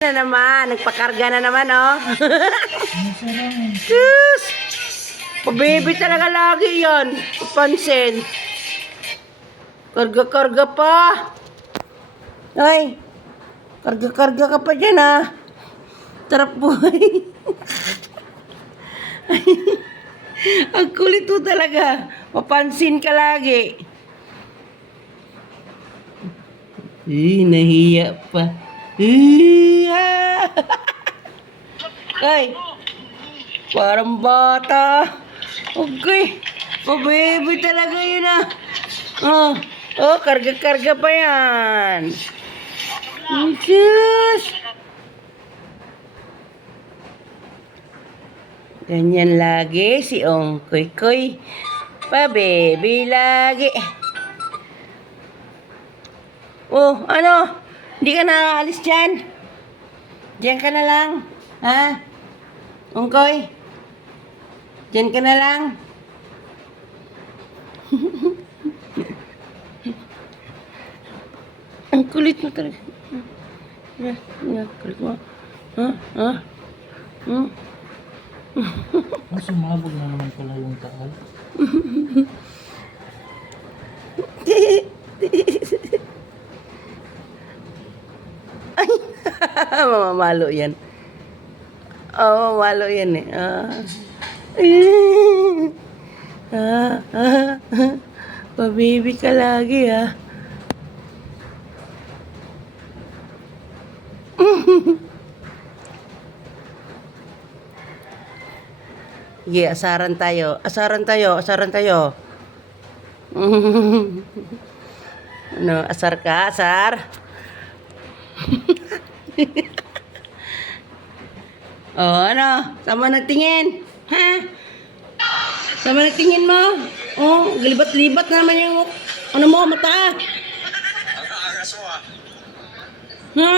na naman, nagpakarga na naman, oh. Diyos! Pabibi talaga lagi yan. Pansin. Karga-karga pa. Ay, karga-karga ka pa dyan, ah. Buhay. Ay, Ang kulit mo talaga. Mapansin ka lagi. Eh, nahiya pa. Iya. Ay, parang bata. Okay. Pababy talaga yun ah. Oh, oh karga-karga pa yan. Ang Diyos. Ganyan lagi si Ong Koy Koy. Pa-baby lagi. Oh, ano? Hindi ka na aalis dyan? Diyan ka na lang. Ha? Ongkoy? Diyan ka na lang. Ang kulit mo talaga. Ya, ya, kulit mo. Ha? Ha? Hmm? Mas sumabog na naman pala yung taal. Mamamalo yan. Oo, oh, mamalo yan eh. Ah. ah, ah, ah. Pabibi ka lagi ah. Sige, asaran tayo. Asaran tayo, asaran tayo. ano, asar ka, asar? oh, ano? Sama nagtingin? Ha? Sama nagtingin mo? Oh, galibat-libat na naman yung ano mo, mata. Ha?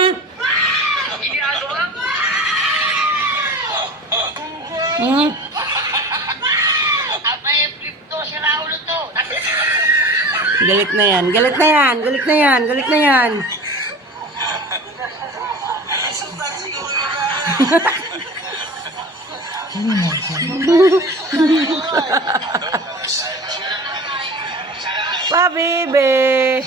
Ha? Galit na yan, galit na yan, galit na yan, galit na yan. Pa, baby!